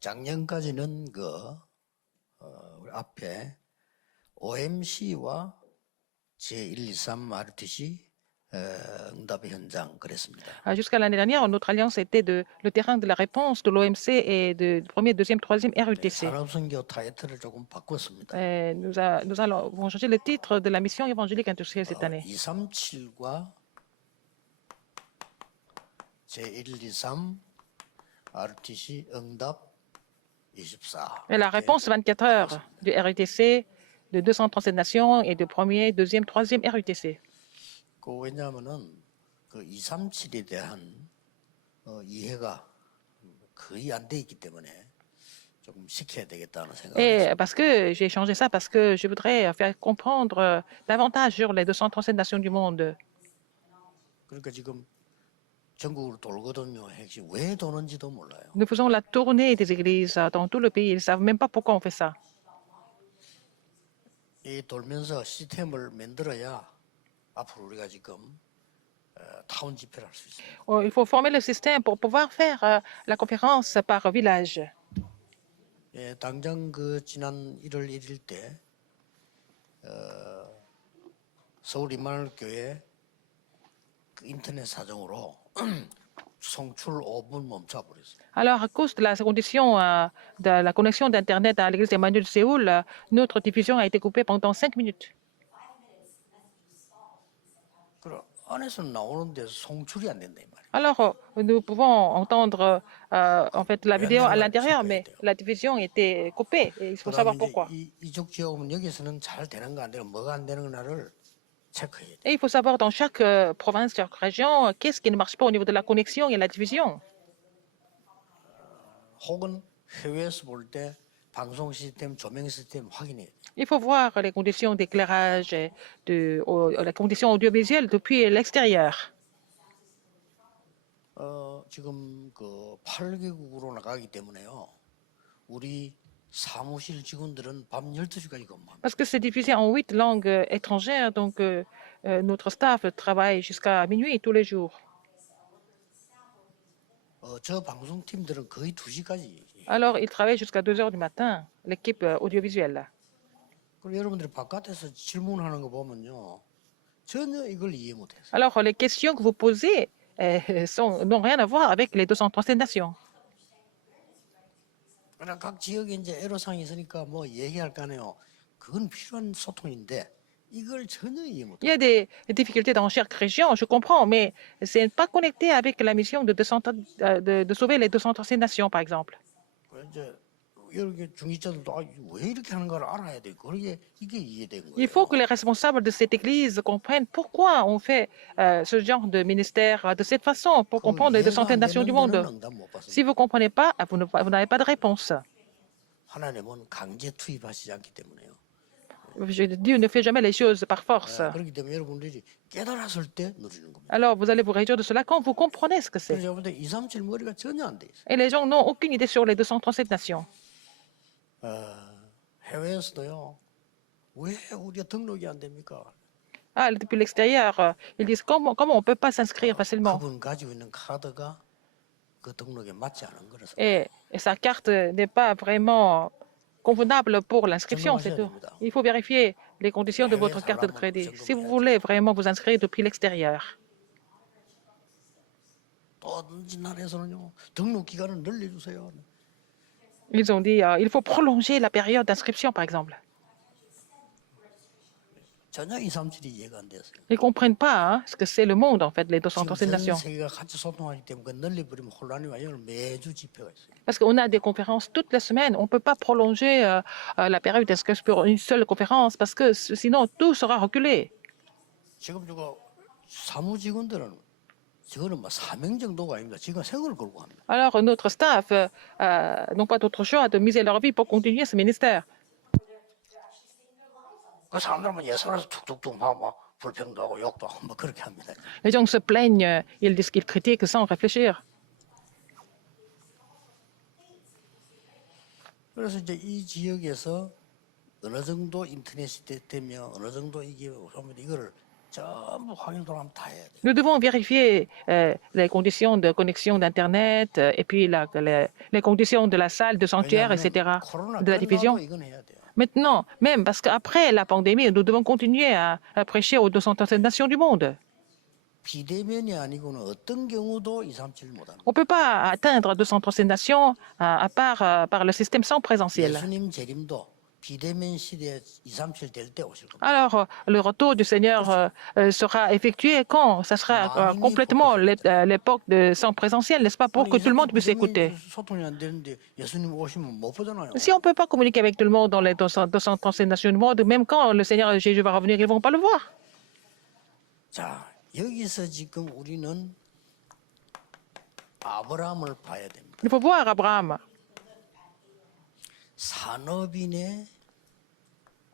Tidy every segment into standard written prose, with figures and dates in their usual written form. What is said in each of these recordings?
작년까지는 우리 앞에 OMC와 제1, 2, 3 RTC 응답의 현장 그랬습니다. Jusqu'à l'année dernière, notre alliance était le terrain de la réponse de l'OMC et de premier, deuxième, troisième RUTC. 산업선교 타이틀을 조금 바꿨습니다. Nous allons changer le titre de la mission évangélique industrielle cette année. 237과 제1, 2, 3 RTC 응답 24. Et la réponse 24 heures du RUTC, de 237 nations et de premier, deuxième, troisième RUTC. 왜냐하면은 그 237에 대한 이해가 거의 안 돼 있기 때문에 조금 시켜야 되겠다는 생각을 Et 했습니다. parce que j'ai changé ça, parce que je voudrais faire comprendre davantage sur les 237 nations du monde. 그러니까 지금 전국으로 돌거든요. 핵심 왜 도는지도 몰라요. Nous faisons la tournée des églises dans tout le pays. Ils ne savent même pas pourquoi on fait ça. 이 돌면서 시스템을 만들어야 앞으로 우리가 지금 타운 집회를 할 수 있습니다. Il faut former le système pour pouvoir faire la conférence par village. 예, 당장 지난 1월 1일 때 서울 임마누엘교회 인터넷 사정으로 송출 5분 멈춰버렸어요. Alors, à cause de la condition de la connexion d'Internet à l'église d'Emmanuel de Séoul, notre diffusion a été coupée pendant 5 minutes. 그럼 안에서는 나오는데 송출이 안 된다 이 말이에요. Alors, nous pouvons entendre en fait la vidéo à l'intérieur, mais la diffusion était coupée. Et il faut savoir 그다음에 pourquoi. 이쪽 지역은 여기서는 잘 되는가 안 되는가 뭐가 안 되는가를 체크해야 돼요. Et il faut savoir dans chaque province, chaque région, qu'est-ce qui ne marche pas au niveau de la connexion et la diffusion. 혹은 해외에서 볼 때 방송 시스템, 조명 시스템 확인해야 돼요. Il faut voir les conditions d'éclairage et les conditions audiovisuelles depuis l'extérieur. 지금 8개국으로 나가기 때문에요. 우리 사무실 직원들은 밤 12시까지 근무합니다. Parce que c'est diffusé en 8 langues étrangères, donc notre staff travaille jusqu'à minuit tous les jours. 저 방송팀들은 거의 2시까지. Alors, ils travaillent jusqu'à 2 heures du matin, l'équipe audiovisuelle. 그리고 여러분들이 바깥에서 질문하는 거 보면요. 전혀 이걸 이해 못해요. Alors, les questions que vous posez n'ont rien à voir avec les 237 nations. 그러나 각 지역에 이제 애로사항이 있으니까 뭐 얘기할 거 아니에요. 그건 필요한 소통인데 이걸 전혀 이해 못해요. Il y a des difficultés dans chaque région, je comprends, mais ce n'est pas connecté avec la mission de sauver les 237 nations, par exemple. 이제 여러 중직자들도 왜 이렇게 하는 걸 알아야 돼. 그게 이게 이해된 거예요. Il faut que les responsables de cette église comprennent pourquoi on fait ce genre de ministère de cette façon, pour comprendre les 200 nations du monde. Si vous ne comprenez pas, vous n'avez pas de réponse. 하나님은 강제 투입하시지 않기 때문에요. Dieu ne fait jamais les choses par force. 그렇기 때문에 여러분들이 깨달았을 때 누리는 겁니다. Alors, vous allez vous réjouir de cela quand vous comprenez ce que c'est. 그래서 여러분들 237 머리가 전혀 안 돼 있어요. Et les gens n'ont aucune idée sur les 237 nations. 해외에서도요. 왜 우리가 등록이 안 됩니까? Ah, depuis l'extérieur, ils disent comment on ne peut pas s'inscrire facilement. 그분 가지고 있는 카드가 그 등록에 맞지 않은 거라서. Et sa carte n'est pas vraiment convenable pour l'inscription, c'est tout. Il faut vérifier les conditions de votre carte de crédit si vous voulez vraiment vous inscrire depuis l'extérieur. 또 나라에서는요. 등록 기간을 늘려주세요. Ils ont dit il faut prolonger la période d'inscription, par exemple. 전혀 237이 이해가 안 됐어요. Ils ne comprennent pas ce que c'est le monde, en fait, les 237 전 nations. 세계가 같이 소통하기 때문에 그 늘려버리면 혼란이 와요. 매주 집회가 있어요. Parce qu'on a des conférences toutes les semaines. On ne peut pas prolonger la période d'inscription pour une seule conférence parce que sinon tout sera reculé. 지금 저거 사무직원들은 저거는 뭐 사명 정도가 아닙니다. 지금 생을 걸고 합니다. Alors notre staff n'ont pas d'autre choix de miser leur vie pour continuer ce ministère. 그 사람들은 예선에서 툭툭툭 하고 불평도 하고 욕도 하고 뭐 그렇게 합니다. Les gens se plaignent, ils disent qu'ils critiquent sans réfléchir. 그래서 이제 이 지역에서 어느 정도 인터넷이 되면 어느 정도 이게 오면 이거를 전부 확인 돌아가면 다 해야 돼요. Nous devons vérifier les conditions de connexion d'Internet et puis les conditions de la salle de sanctuaire, 왜냐하면 etc., 코로나 de la diffusion. 끝나도 이건 해야 돼요. Maintenant, même parce qu'après la pandémie, nous devons continuer à prêcher aux 237 nations du monde. 비대면이 아니고는 어떤 경우도 237 못합니다. On ne peut pas atteindre 237 nations à part par le système sans présentiel. 예수님 재림도 비대면 시대에 237 될 때 오실 겁니다. Alors, le retour du Seigneur sera effectué quand? Ça sera complètement l'époque sans présentiel, n'est-ce pas, pour que tout le monde puisse écouter. 소통이 안 되는데 예수님 오시면 못 보잖아요. Si on ne peut pas communiquer avec tout le monde dans les 237 nations du monde, même quand le Seigneur Jésus va revenir, ils ne vont pas le voir. 자, 여기서 지금 우리는 아브라함을 봐야 됩니다. Il faut voir Abraham. 산업인의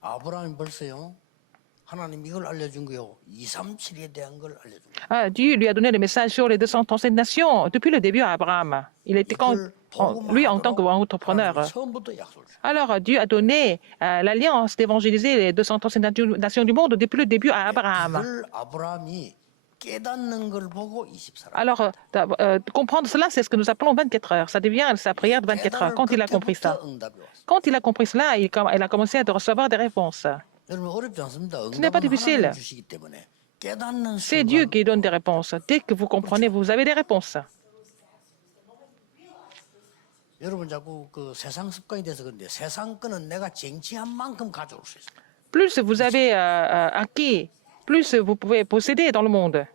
아브라함이 벌써요. 하나님 이걸 알려준 거요. 237에 대한 걸 알려준 거예요. Dieu lui a donné le message sur les 237 nations depuis le début à Abraham. Il était lui en tant qu'entrepreneur. 처음부터 약속을 줬어요. Alors Dieu a donné l'alliance d'évangéliser les 237 nations du monde depuis le début à Abraham. 그걸 아브라함이 깨닫는 걸 보고 24일. Alors, comprendre cela, c'est ce que nous appelons 24 heures. Ça devient sa prière de 24 heures. Quand il a compris ça, 응답이 왔어요. quand il a compris cela, il a commencé à recevoir des réponses. 여러분 어렵지 않습니다. n'est pas 응답은 difficile. 하나님 주시기 때문에 깨닫는 C'est Dieu 순간 qui donne des réponses. Dès que vous comprenez, vous avez des réponses. 여러분 자꾸 그 세상 습관이 돼서 그런데 세상 거는 내가 쟁취한 만큼 가져올 수 있어요. Plus vous avez acquis, plus vous pouvez posséder dans le monde.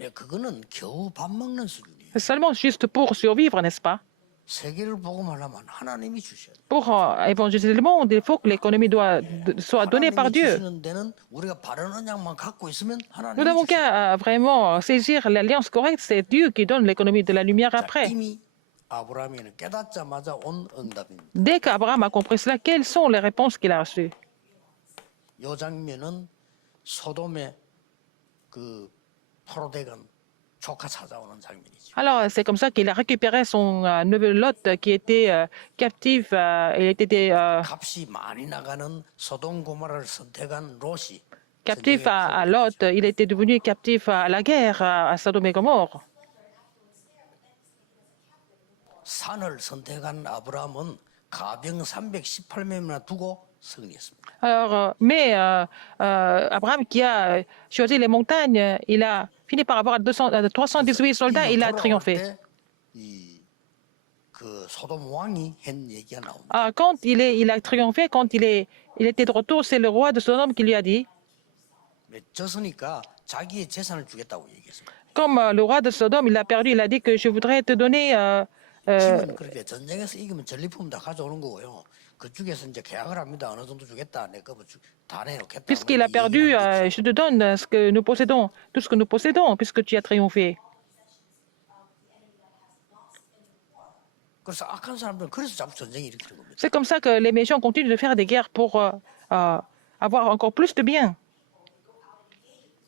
예, 그거는 겨우 밥 먹는 수준이에요. C'est seulement juste pour survivre, n'est-ce pas? 세계를 복음하려면 하나님이 주셔야 돼요. Pour évangéliser le monde, il faut que l'économie soit donnée par 하나님이 Dieu. 주시는 데는 우리가 바른 언약만 갖고 있으면 Nous 하나님이 n'avons 주셔야 돼요. qu'à vraiment saisir l'alliance correcte. C'est Dieu qui donne l'économie de la lumière 자, après. 이미 아브라함이는 깨닫자마자 온 응답입니다. Dès qu'Abraham a compris cela, quelles sont les réponses qu'il a reçues? 이 장면은 소돔의 그 포로대간 조카 찾아오는 장면이죠. Alors, c'est comme ça qu'il a récupéré son neveu Lot qui était captif. Il était 값이 많이 나가는 소돔 고모라를 선택한 롯이 captif à Lot. Il était devenu captif à la guerre à Sodome et Gomorre. 산을 선택한 아브라함은 가병 318명이나 두고 승리했습니다. Alors, mais Abraham qui a choisi les montagnes, il a fini par avoir 318 soldats, il a triomphé. 그 소돔 왕이 한 얘기가 나옵니다. Quand il a triomphé, quand il était de retour, c'est le roi de Sodome qui lui a dit, 졌으니까 자기의 재산을 주겠다고 얘기했습니다. comme le roi de Sodome, il a perdu, il a dit que je voudrais te donner 지금 그렇게 전쟁에서 이기면 전리품 다 가져오는 거고요. 그쪽에서 이제 계약을 합니다. 어느 정도 주겠다. 내가 다 내놓겠다. puisqu'il a perdu, je te donne ce que nous possédons, tout ce que nous possédons, puisque tu as triomphé. 그래서 악한 사람들은 그래서 자꾸 전쟁이 일으키는 겁니다. C'est comme ça que les méchants continuent de faire des guerres pour avoir encore plus de biens,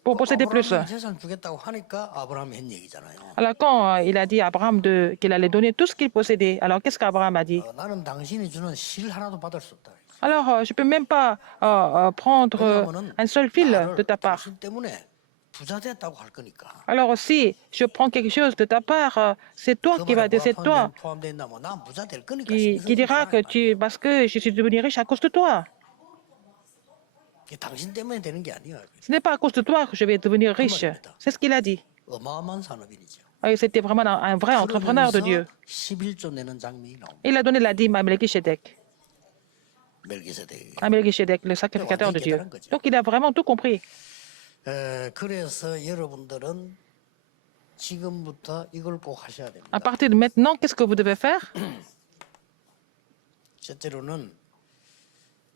pour posséder plus. 아브라함이 재산 주겠다고 하니까 아브라함이 한 얘기잖아요. Alors quand il a dit à Abraham qu'il allait donner tout ce qu'il possédait, alors qu'est-ce qu'Abraham a dit? 나는 당신이 주는 실 하나도 받을 수 없다. Alors je ne peux même pas prendre un seul fil de ta part. 당신 때문에 부자 됐다고 할 거니까. Alors si je prends quelque chose de ta part, c'est toi qui va, c'est toi 포함된다. 난 부자 될 거니까. qui dira que parce que je suis devenu riche à cause de toi. 당신 때문에 되는 게 아니야. Ce n'est pas à cause de toi que je vais devenir riche. C'est ce qu'il a dit. 어마어마한 산업인이죠. Et c'était vraiment un vrai entrepreneur de Dieu. 11조 내는 장면이 나옵니다. Il a donné la dîme à Melchisedec, 멜기세덱. le sacrificateur de Dieu. Donc il a vraiment tout compris. 그래서 여러분들은 지금부터 이걸 꼭 하셔야 됩니다. À partir de maintenant, qu'est-ce que vous devez faire? 첫째로는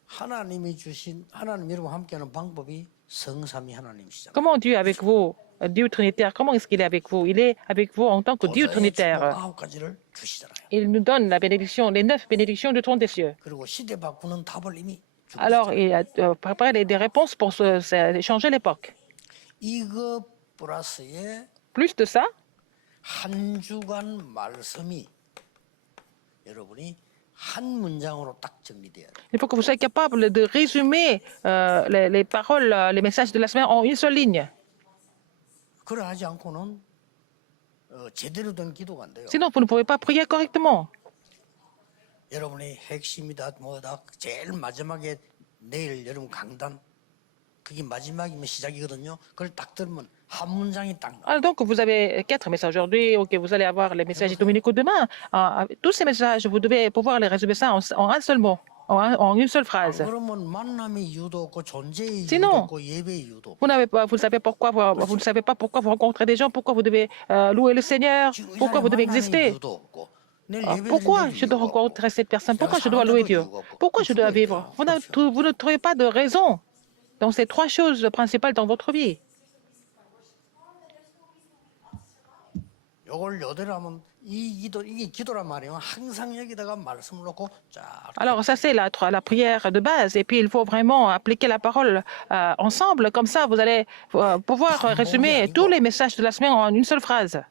하나님이 주신 하나님 여러분 함께하는 방법이 성삼위 하나님이시잖아요. Comment Dieu est avec vous? Dieu trinitaire, comment est-ce qu'il est avec vous? Il est avec vous en tant que Dieu trinitaire. 9가지를 주시잖아요. Il nous donne la bénédiction, les 9 bénédictions du trône des cieux. 그리고 시대 바꾸는 답을 이미 주고 Alors, il a préparé des réponses pour changer l'époque. 이거 플러스에 Plus de ça, 한 주간 말씀이 여러분이 한 문장으로 딱 정리돼야 돼. Il faut que vous soyez capable de résumer les paroles, les messages de la semaine en une seule ligne. 그래 하지 않고는 제대로 된 기도가 안 돼요. Sinon, vous ne pouvez pas prier correctement. 여러분의 핵심이다 뭐다 제일 마지막에 내일 여러분 강단 그게 마지막이면 시작이거든요. 그걸 딱 들으면 한 문장이 딱 나와. Alors donc, vous avez 4 messages aujourd'hui, ok, vous allez avoir les messages dominicaux demain. Tous ces messages, vous devez pouvoir les résumer ça en un seul mot, en une seule phrase. 그러면 만남의 이유도 없고 존재의 이유도 Sinon, 없고 예배의 이유도 없고 Vous n'avez pas, vous ne savez pourquoi, vous ne savez pas pourquoi vous rencontrez des gens, pourquoi vous devez louer le Seigneur, 지금 이 pourquoi 자리에 vous devez 만남의 exister. 이유도 없고 내일 예배 Pourquoi 드릴 je dois 이유가 없고 rencontrer cette personne? Pourquoi je 내가 dois louer 사랑하는 Dieu? 이유가 없고 Pourquoi je dois 그럴 수가 vivre? 있대요. Vous ne trouvez pas de raison dans ces 3 choses principales dans votre vie. 요걸 요대로 하면 이게 기도란 말이에요. 항상 여기다가 말씀을 놓고 쫙 Alors ça c'est la prière de base et puis il faut vraiment appliquer la parole ensemble. Comme ça vous allez pouvoir résumer tous les messages de la semaine en une seule phrase.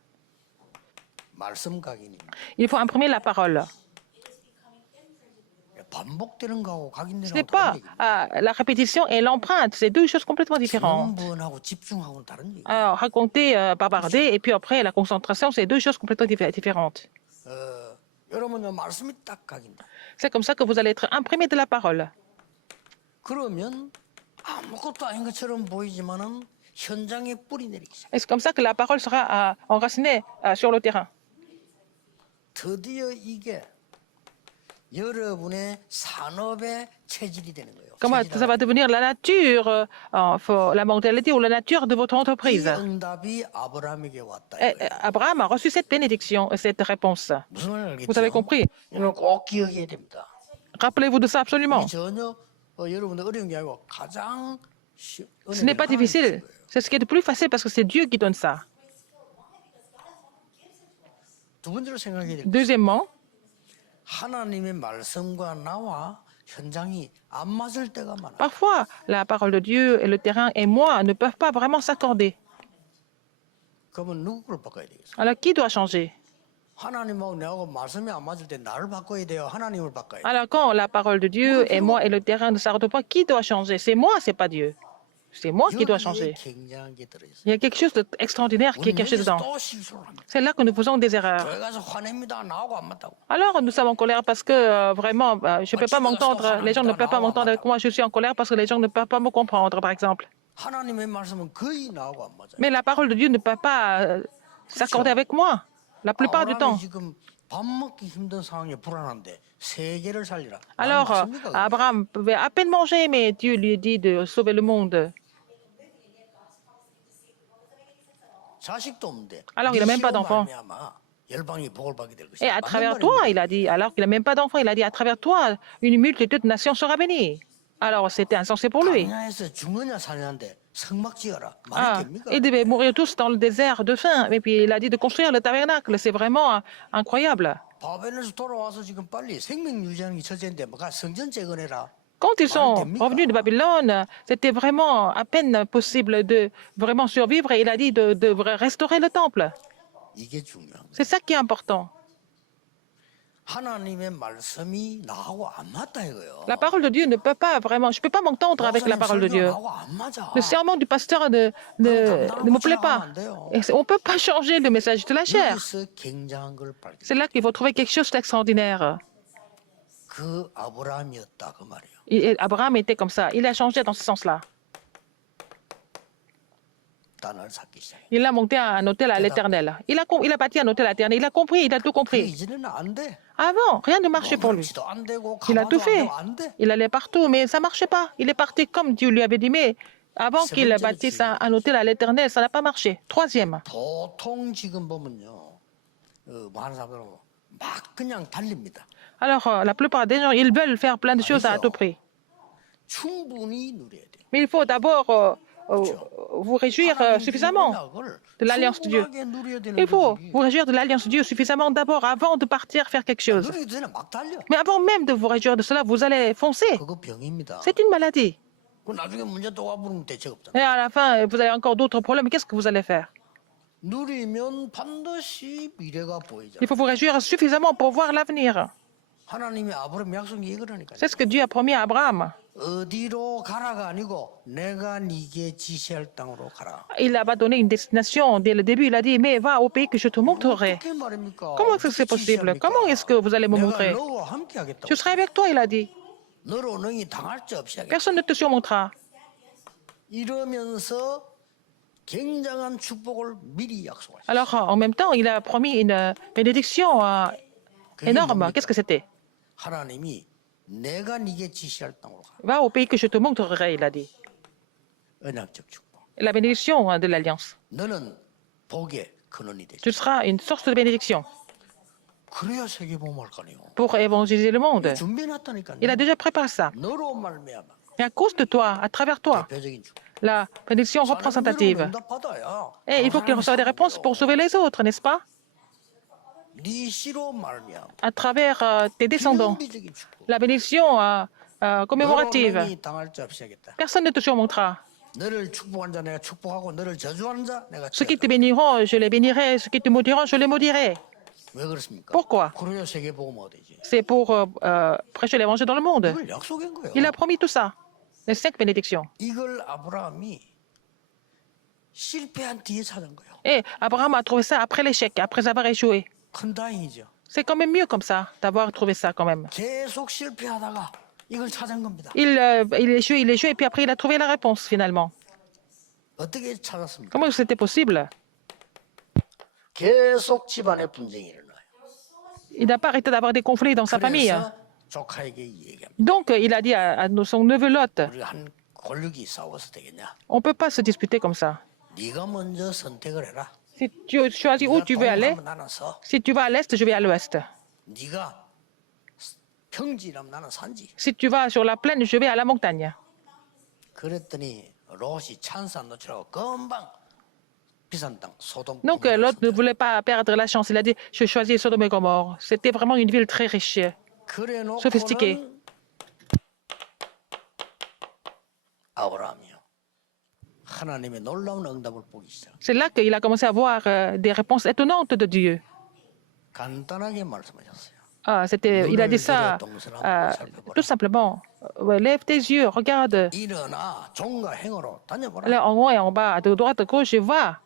말씀 각인입니다. Il faut imprimer la parole. 반복되는 거하고 Ce n'est 각인되는 pas 거하고 다른 얘기입니다. la répétition et l'empreinte, c'est 2 choses complètement différentes. 경건하고 집중하고는 다른 얘기예요. Alors, raconter, bavarder, et puis après, la concentration, c'est 2 choses complètement différentes. 여러분의 말씀이 딱 각인다. C'est comme ça que vous allez être imprimé de la parole. 그러면 아무것도 아닌 것처럼 보이지만은 현장에 뿌리 내리기 시작. Et c'est comme ça que la parole sera enracinée sur le terrain. 드디어 이게 여러분의 산업의 체질이 되는 거예요. Comment ça va devenir la nature, la mentalité ou la nature de votre 이 entreprise. 응답이 아브라함에게 왔다. Et 이거예요. Abraham a reçu cette bénédiction et cette réponse. 무슨 말인지 Vous avez 알겠죠? compris? 이걸 꼭 기억해야 됩니다. Rappelez-vous de ça absolument. 이 전혀 여러분들 어려운 게 아니고 가장 Ce n'est pas difficile. C'est ce qui est le plus facile parce que c'est Dieu qui donne ça. 두 번째로 생각해야 될 게 Deuxièmement, 하나님의 말씀과 나와 현장이 안 맞을 때가 많아요. parfois, la parole de Dieu et le terrain et moi ne peuvent pas vraiment s'accorder. 그러면 누구를 바꿔야 되겠어요? Alors, qui doit changer? 하나님하고 내하고 말씀이 안 맞을 때 나를 바꿔야 돼요. 하나님을 바꿔야 돼요. Alors, quand la parole de Dieu et moi et le terrain ne s'accordent pas, qui doit changer? C'est moi, c'est pas Dieu. C'est moi qui dois 여기에 changer. 굉장한 게 들어있어요. Il y a quelque chose d'extraordinaire qui est caché 여기서 dedans. 또 실수를 합니다. C'est là que nous faisons des erreurs. 교회 가서 화냅니다. 나하고 안 맞다고. Alors, nous sommes en colère parce que vraiment, je ne peux pas m'entendre, les gens ne peuvent pas m'entendre avec moi. Je suis en colère parce que les gens ne peuvent pas me comprendre, par exemple. 하나님의 말씀은 거의 나하고 안 맞아요. Mais la parole de Dieu ne peut pas s'accorder avec moi, la plupart du temps. 아브라함이 지금 밥 먹기 힘든 상황에 불안한데 세계를 살리라. Alors, 맞습니까, 그게? Abraham pouvait à peine manger, mais Dieu lui dit de sauver le monde. 자식도 없는데. Alors, il n'a même pas d'enfant. 열방이 복을 받게 될 Et 것이다. à 맞는 travers 말입니다. toi, il a dit, alors qu'il n'a même pas d'enfant, il a dit, à travers toi, une multitude de nations sera bénie. Alors, c'était insensé pour lui. 광야에서 죽느냐 사냐인데 성막 지어라. 말이 Ah, 됩니까? ils devaient mourir tous dans le désert de faim. Et puis, il a dit de construire le tabernacle. C'est vraiment incroyable. 바벨에서 돌아와서 지금 빨리 생명 유지하는 게 처제인데 뭐가 성전 재건해라. Quand ils sont revenus de Babylone, c'était vraiment à peine possible de vraiment survivre. Et il a dit de restaurer le temple. 이게 중요한 거예요. C'est ça qui est important. 하나님의 말씀이 나하고 안 맞다 이거요. La parole de Dieu ne peut pas vraiment, je ne peux pas m'entendre avec la parole de Dieu. 나하고 안 맞아. Le serment du pasteur ne me plaît pas. Et on ne peut pas changer le message de la chair. 여기서 굉장한 걸 발견. C'est là qu'il faut trouver quelque chose d'extraordinaire. 그 아브라함이었다 그 말이에요. Et Abraham était comme ça. Il a changé dans ce sens-là. 단을 쌓기 시작. Il a monté un hôtel à l'Éternel. Il a bâti un hôtel à l'Éternel. Il a compris, il a tout 그 compris. 이전에는 안 돼. Avant, rien ne marchait pour lui. 지도 안 되고 Il a tout 가봐도 안 fait. 되고 안 돼. Il allait partout, mais ça ne marchait pas. Il est parti comme Dieu lui avait dit, mais avant qu'il bâtisse un hôtel à l'Éternel, ça n'a pas marché. Troisième. 보통 지금 보면요, 많은 사람들은 막 그냥 달립니다. Alors, la plupart des gens, ils veulent faire plein de choses à tout prix. 충분히 누려야 돼요. Mais il faut d'abord vous réjouir suffisamment de l'alliance de Dieu. 충분하게 누려야 되는 Il faut 거지. vous réjouir de l'alliance de Dieu suffisamment d'abord avant de partir faire quelque chose. 누리기 전에 막 달려. Mais avant même de vous réjouir de cela, vous allez foncer. 그거 병입니다. C'est une maladie. 그 나중에 문제 또 와부르면 대책 없잖아. Et à la fin, vous avez encore d'autres problèmes. Qu'est-ce que vous allez faire? 누리면 반드시 미래가 보이잖아. Il faut vous réjouir suffisamment pour voir l'avenir. 하나님이 아브라함 약속이 이거라니까요. C'est ce que Dieu a promis à Abraham. 어디로 가라가 아니고 내가 네게 지시할 땅으로 가라. Il n'a pas donné une destination dès le début. Il a dit, mais va au pays que je te montrerai. 어떻게 말입니까? Comment est-ce que c'est 어떻게 possible? 지시합니까? Comment est-ce que vous allez me 내가 montrer? 너와 함께 하겠다고. Je serai avec toi, il a dit. 너로 능히 당할 자 없이 하겠다. Personne ne te surmontera. 이러면서 굉장한 축복을 미리 약속하셨어요. Alors, en même temps, il a promis une bénédiction énorme. Qu'est-ce que c'était? 하나님이 내가 네게 지시할 땅으로 가. Va au pays que je te montrerai, il a dit. 언약적 축복. La bénédiction de l'alliance. 너는 복의 근원이 되지. Tu seras une source de bénédiction 그래야 세계 복음할 거 아니에요. pour évangéliser le monde. 준비해놨다니까요. Il a déjà préparé ça. 너로 말미암아 Et à cause de toi, à travers toi, 대표적인 축복. la bénédiction représentative. 응답받아야 Et il faut qu'il reçoive des réponses pour sauver les autres, n'est-ce pas? 네 씨로 말미암아 À travers tes descendants. 비적인 축복. La bénédiction commémorative. 너로 능히 당할 자 없이 하겠다. Personne ne te surmontera. 너를 축복한 자 내가 축복하고 너를 저주하는 자 내가 Ceux qui te 저주하고. béniront, je les bénirai. Ceux qui te maudiront, je les maudirai. 왜 그렇습니까? Pourquoi? 그래야 세계 복음화 되지. C'est pour prêcher l'évangile dans le monde. 이걸 약속한 거예요. Il a promis tout ça. Les 5 bénédictions. 이걸 아브라함이 실패한 뒤에 찾은 거예요. Et Abraham a trouvé ça après l'échec, après avoir échoué. 큰 다행이죠. C'est quand même mieux comme ça, d'avoir trouvé ça quand même. 계속 실패하다가 이걸 찾은 겁니다. Il échoue, et puis après il a trouvé la réponse finalement. 어떻게 찾았습니까? Comment c'était possible? 계속 집안에 분쟁이 일어나요. Il n'a pas arrêté d'avoir des conflits dans sa famille. 그래서 조카에게 얘기합니다. Donc il a dit à son neveu Lot, 우리가 한 권력이 싸워서 되겠냐? on ne peut pas se disputer comme ça. 네가 먼저 선택을 해라. Si tu choisis où tu veux aller, 동하면 나는 서. si tu vas à l'est, je vais à l'ouest. 네가 평지라면 나는 산지. Si tu vas sur la plaine, je vais à la montagne. 그랬더니 롯이 찬스 안 놓치라고 금방 비싼 땅 소돔. Donc Lot ne voulait pas perdre la chance. Il a dit, je choisis Sodome et Gomorre. C'était vraiment une ville très riche. sophistiqué. 그래놓고는 아브라함이요. 하나님의 놀라운 응답을 보기 시작. C'est là qu'il a commencé à voir des réponses étonnantes de Dieu. 간단하게 말씀하셨어요. Il a dit ça tout simplement. Lève tes yeux, regarde. 일어나 종과 행어로 다녀보라. Là, en haut et en bas, de droite à gauche, je vois.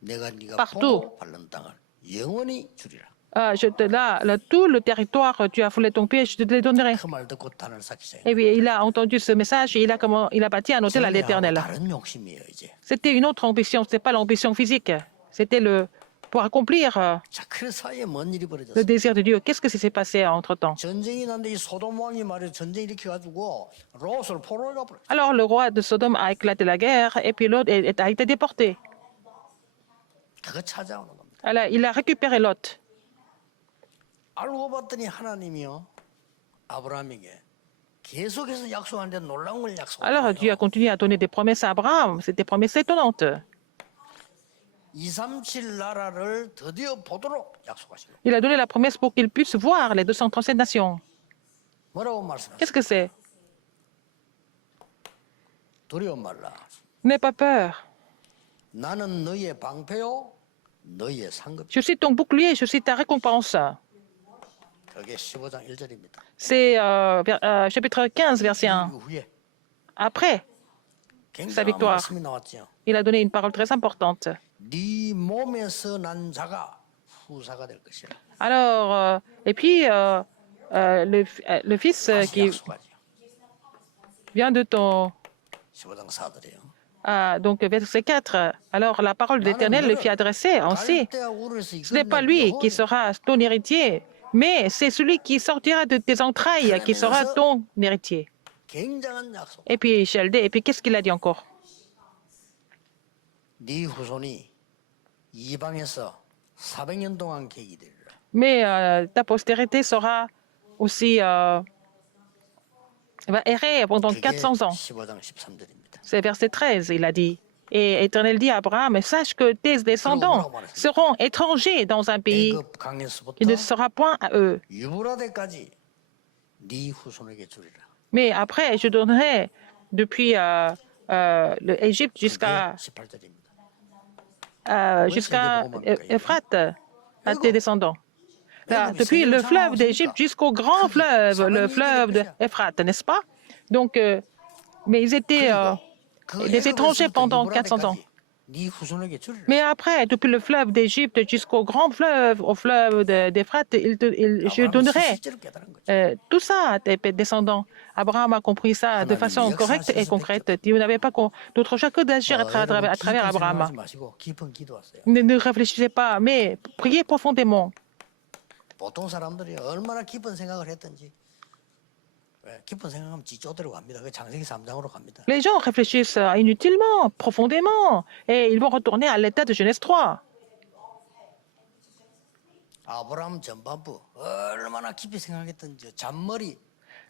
내가 네가 Partout. 보고 밟는 땅을 영원히 주리라. Tout le territoire, tu as foulé ton pied, je te le donnerai. 그 말 듣고 단을 쌓기 시작. Et puis, il a entendu ce message et il a bâti un hôtel à l'Éternel. 다른 욕심이에요 이제. C'était une autre ambition, ce n'était pas l'ambition physique. C'était pour accomplir 자, 그 사이에 뭔 일이 le 벌어졌어요? désir de Dieu. Qu'est-ce qui s'est passé entre-temps? 전쟁이 났는데 이 소돔 왕이 말이야 전쟁 일으켜 가지고 롯을 포로에 가버려. Alors, le roi de Sodome a éclaté la guerre et puis l'autre a été déporté. 그거 찾아오는 겁니다. Alors, il a récupéré Lot. 알고 봤더니 하나님이요 아브라함에게 계속해서 약속하는데 놀라운 걸 Alors, Dieu a 약속해요. continué à donner des promesses à Abraham. C'est des promesses étonnantes. 237 나라를 드디어 보도록 약속하시고 Il a donné la promesse pour qu'il puisse voir les 237 nations. 뭐라고 말씀하세요? Qu'est-ce que c'est? 두려워 말라. N'aie pas peur. 나는 너의 방패요, 너의 상급. Je suis ton bouclier, je suis ta récompense. 그게 15장 1절입니다. C'est chapitre 15, verset 1. 이후에 Après, 굉장한 victoire. 말씀이 나왔죠. il a donné une parole très importante. 네 몸에서 난 자가 후사가 될 것이라. Alors, et puis, le fils 다시 qui 약속하죠. vient de ton... 15장 4절이에요. donc, verset 4. Alors, la parole de l'Éternel le fit adresser ainsi. Ce n'est pas lui qui sera ton héritier, mais c'est celui qui sortira de tes entrailles qui sera ton héritier. 굉장한 약속. Et puis, Chaldée, et puis qu'est-ce qu'il a dit encore? 네 후손이 이방에서 400년 동안 계기 되리라. Mais ta postérité sera aussi... va errer pendant 그게 400 ans. 15장 13절입니다. C'est verset 13, il a dit. Et l'Éternel dit à Abraham, sache que tes descendants seront étrangers dans un pays 애굽 강에서부터 qui ne sera point à eux. 유브라데까지 네 후손에게 주리라. Mais après, je donnerai depuis l'Égypte 그게 jusqu'à 18절입니다. Euphrate à tes descendants. Là, depuis le fleuve d'Égypte jusqu'au grand fleuve, le fleuve d'Euphrate, n'est-ce pas? Donc, mais ils étaient des étrangers pendant 400 ans. 네 후손에게 주리라. Mais après, depuis le fleuve d'Égypte jusqu'au grand fleuve, au fleuve d'Euphrate, je donnerai 실제로 깨달은 거죠. tout ça à tes descendants. Abraham a compris ça de façon correcte et concrète. Dieu n'avait pas d'autre choix que d'agir à travers Abraham. 하지 마시고 깊은 기도하세요. Ne réfléchissez pas, mais priez profondément. 보통 사람들이 얼마나 깊은 생각을 했든지 깊은 생각하면 지조대로 갑니다. 그 창세기 3장으로 갑니다. Les gens réfléchissent inutilement, profondément, et ils vont retourner à l'état de Genèse 3. 아브라함 전반부 얼마나 깊이 생각했든지 잔머리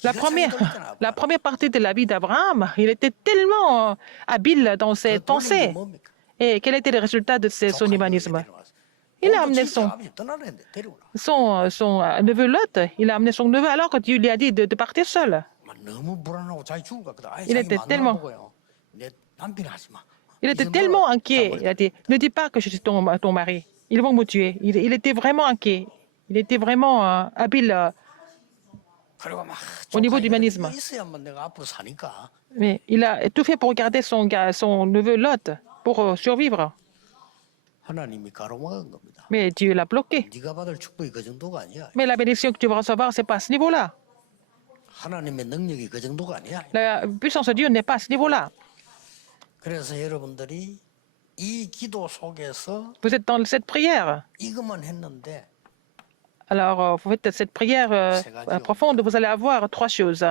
La première partie de la vie d'Abraham, il était tellement habile dans ses pensées. Et quel était le résultat de son humanisme? Il a amené son neveu Lot, il a amené son neveu alors que Dieu lui a dit de partir seul. Il était tellement inquiet. Il a dit, ne dis pas que je suis ton mari. Ils vont me tuer. Il était vraiment inquiet. Il était vraiment habile au niveau d'humanisme. Mais il a tout fait pour garder son neveu Lot, pour survivre. Mais Dieu l'a bloqué. Mais la bénédiction que tu vas recevoir, ce n'est pas à ce niveau-là. La puissance de Dieu n'est pas à ce niveau-là. Vous êtes dans cette prière. Alors, vous faites cette prière profonde, vous allez avoir 3 choses.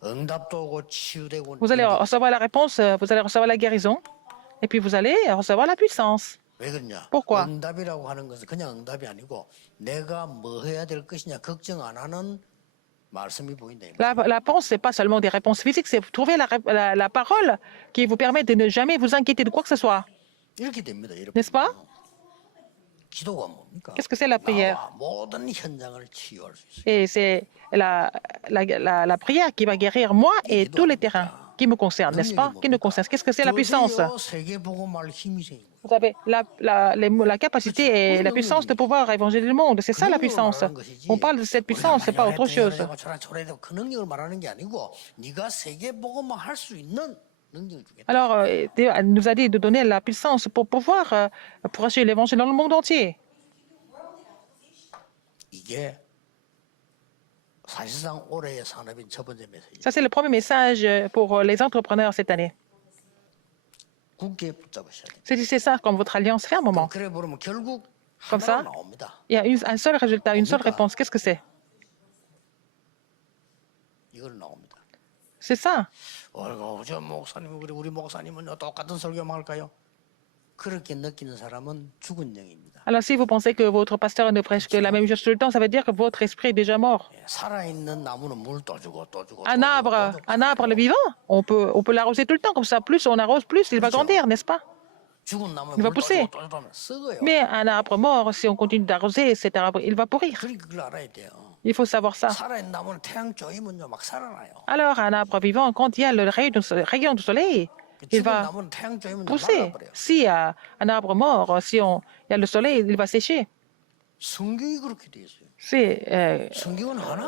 Vous allez recevoir la réponse, vous allez recevoir la guérison, et puis vous allez recevoir la puissance. Pourquoi? La réponse, ce n'est pas seulement des réponses physiques, c'est trouver la parole qui vous permet de ne jamais vous inquiéter de quoi que ce soit. N'est-ce pas? Qu'est-ce que c'est la prière? Et c'est la prière qui va guérir moi et tous les terrains qui me concernent, n'est-ce pas? Qui nous concernent. Qu'est-ce que c'est la puissance? Vous avez la capacité et la puissance de pouvoir évangéliser le monde. C'est ça la puissance. On parle de cette puissance, ce n'est pas autre chose. Alors, Dieu nous a dit de donner la puissance pour pouvoir pour assurer l'évangile dans le monde entier. Ça, c'est le premier message pour les entrepreneurs cette année. C'est ça comme votre alliance fermement. Comme ça, il y a un seul résultat, une seule réponse. Qu'est-ce que c'est? C'est ça. Alors si vous pensez que votre pasteur ne prêche que la même chose tout le temps, ça veut dire que votre esprit est déjà mort. Un arbre le vivant, on peut l'arroser tout le temps, comme ça, plus on arrose, plus il va grandir, n'est-ce pas? Il va pousser. Mais un arbre mort, si on continue d'arroser cet arbre, il va pourrir. Il faut savoir ça. Alors, un arbre vivant, quand il y a le rayon du soleil, il va pousser. Si un arbre mort, si il y a le soleil, il va sécher. C'est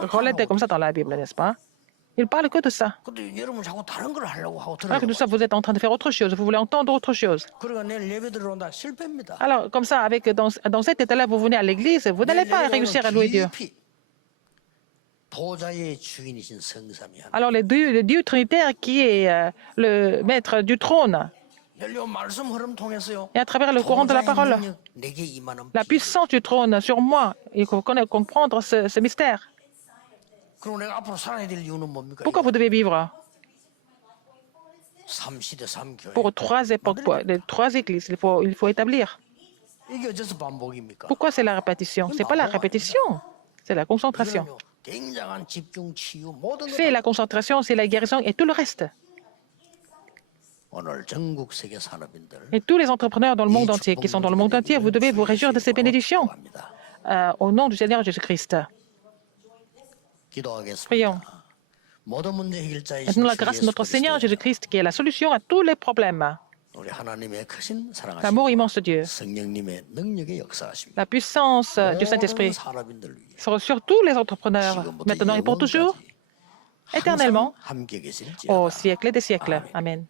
relaté comme ça dans la Bible, n'est-ce pas? Il parle que de ça. Alors que tout ça, vous êtes en train de faire autre chose. Vous voulez entendre autre chose. Alors, comme ça, dans cet état-là, vous venez à l'église, vous n'allez pas réussir à louer Dieu. Alors, le Dieu trinitaire qui est le maître du trône, et à travers le courant de la parole, la puissance du trône sur moi, il faut comprendre ce mystère. Pourquoi vous devez vivre pour 3 époques, les 3 églises, il faut établir. Pourquoi c'est la répétition? Ce n'est pas la répétition, c'est la concentration. C'est la concentration, c'est la guérison et tout le reste. Et tous les entrepreneurs dans le monde entier, qui sont dans le monde entier, vous devez vous réjouir de ces bénédictions. Au nom du Seigneur Jésus-Christ. Prions. Maintenant, la grâce de notre Seigneur Jésus-Christ, qui est la solution à tous les problèmes. 우리 하나님의 크신 사랑하심, l'amour immense de Dieu, 성령님의 능력의 역사하심, la puissance du 모든 Saint-Esprit 사람인들 위해 sur tous les entrepreneurs, 지금부터 maintenant et pour toujours, 영원까지 éternellement, 항상 함께 계실지어다. au siècle des siècles. Amen.